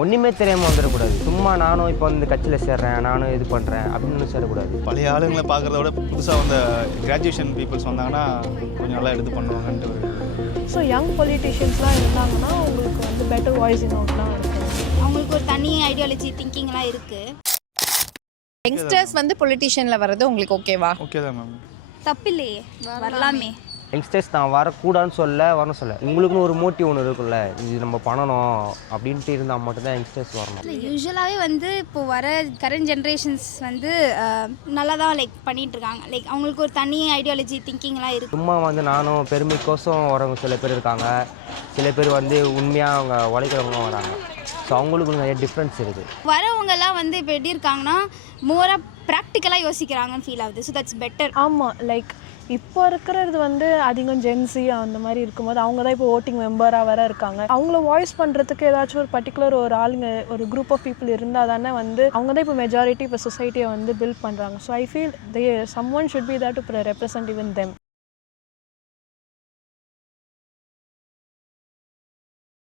ஒன்றுமே தெரியாமல் வந்துடக்கூடாது. சும்மா நானும் இப்போ வந்து கட்சியில் சேர்றேன், நானும் இது பண்ணுறேன் அப்படின்னு சேரக்கூடாது. பழைய ஆளுங்களை பார்க்குறத விட புதுசாக வந்த கிராஜுவேஷன் பீப்புள்ஸ் வந்தாங்கன்னா கொஞ்சம் நல்லா எடுத்து பண்ணுவாங்கன்ட்டு ஒரு ஸோ யங் பொலிட்டிஷியன்ஸ்லாம் இருந்தாங்கன்னா அவங்களுக்கு வந்து பெட்டர் வாய்ஸிங் அவுட்லாம் இருக்கும். அவங்களுக்கு ஒரு தனி ஐடியாலஜி திங்கிங்லாம் இருக்குது. யங்ஸ்டர்ஸ் வந்து பொலிட்டிஷியனில் வர்றது உங்களுக்கு ஓகேவா? ஓகே தான் மேம். தப்பு இல்லையே, வரலாமே. யங்ஸ்டர்ஸ் நான் வரக்கூடாதுன்னு வரணும் சொல்ல, உங்களுக்குன்னு ஒரு மோட்டிவ் ஒன்று இருக்குல்ல, இது நம்ம பண்ணணும் அப்படின்ட்டு இருந்தால் மட்டும்தான் யங்ஸ்டர்ஸ் வரணும். யூஸ்வலாகவே வந்து இப்போது வர கரண்ட் ஜென்ரேஷன்ஸ் வந்து நல்லா தான் லைக் பண்ணிகிட்ருக்காங்க. லைக் அவங்களுக்கு ஒரு தனி ஐடியாலஜி திங்கிங்லாம் இருக்குது. சும்மா வந்து நானும் பெருமைக்கோசம் வரவங்க சில பேர் இருக்காங்க, சில பேர் வந்து உண்மையாக அவங்க உழைக்கிறவங்க வராங்க. ஸோ அவங்களுக்கு நிறைய டிஃப்ரென்ஸ் இருக்குது. வரவங்கெல்லாம் வந்து இப்போ எப்படி இருக்காங்கன்னா மோராக ப்ராக்டிக்கலாக யோசிக்கிறாங்கன்னு ஃபீல் ஆகுது. So that's better. ஆமாம், லைக் இப்போ இருக்கிறது வந்து அதிகம் ஜென்சி அந்த மாதிரி இருக்கும்போது அவங்க தான் இப்போ ஓட்டிங் மெம்பராக வேறு இருக்காங்க. அவங்கள வாய்ஸ் பண்ணுறதுக்கு ஏதாச்சும் ஒரு பர்டிகுலர் ஒரு ஆளுங்க, ஒரு குரூப் ஆஃப் பீப்புள் இருந்தால் தானே வந்து அவங்க தான் இப்போ மெஜாரிட்டி இப்போ சொசைட்டியை வந்து பில்ட் பண்ணுறாங்க. So I feel someone should be there to represent even them.